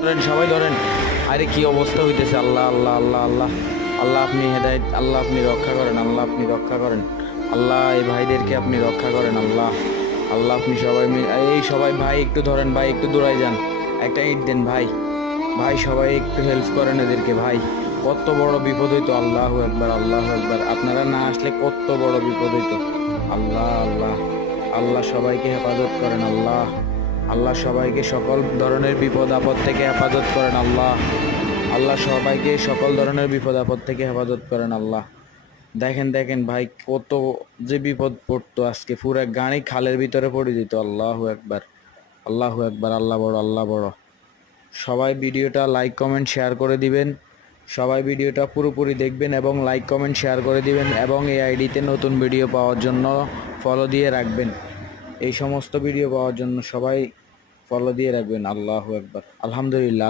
ধরেন সবাই ধরেন। আরে কি অবস্থা হইতেছে! আল্লাহ আল্লাহ আল্লাহ আল্লাহ আল্লাহ, আপনি হেদায়েত, আল্লাহ আপনি রক্ষা করেন, আল্লাহ আপনি রক্ষা করেন, আল্লাহ এই ভাইদেরকে আপনি রক্ষা করেন, আল্লাহ আল্লাহ আপনি সবাই এই সবাই ভাই একটু ধরেন, ভাই একটু দূরাই যান, একটা ইট দেন ভাই, ভাই সবাই একটু হেল্প করেন এদেরকে ভাই। কত বড় বিপদ হইতো! আল্লাহু আকবার আল্লাহু আকবার, আপনারা না আসলে কত বড় বিপদ হইতো! আল্লাহ আল্লাহ আল্লাহ সবাইকে হেফাজত করেন, আল্লাহ আল্লাহ সবাইকে সকল ধরনের বিপদ আপদ থেকে হেফাজত করেন, আল্লাহ আল্লাহ সবাইকে সকল ধরনের বিপদ আপদ থেকে হেফাজত করেন, আল্লাহ। দেখেন দেখেন ভাই, কত যে বিপদ পড়তো, আজকে পুরো গাড়ি খালের ভিতরে পড়ে যেত। আল্লাহু আকবার আল্লাহু আকবার, আল্লাহ বড় আল্লাহ বড়। সবাই ভিডিওটা লাইক কমেন্ট শেয়ার করে দিবেন, সবাই ভিডিওটা পুরোপুরি দেখবেন এবং লাইক কমেন্ট শেয়ার করে দিবেন, এবং এই আইডিতে নতুন ভিডিও পাওয়ার জন্য ফলো দিয়ে রাখবেন। এই সমস্ত ভিডিও পাওয়ার জন্য সবাই ফলো দিয়ে রাখবেন। আল্লাহু আকবার, আলহামদুলিল্লাহ।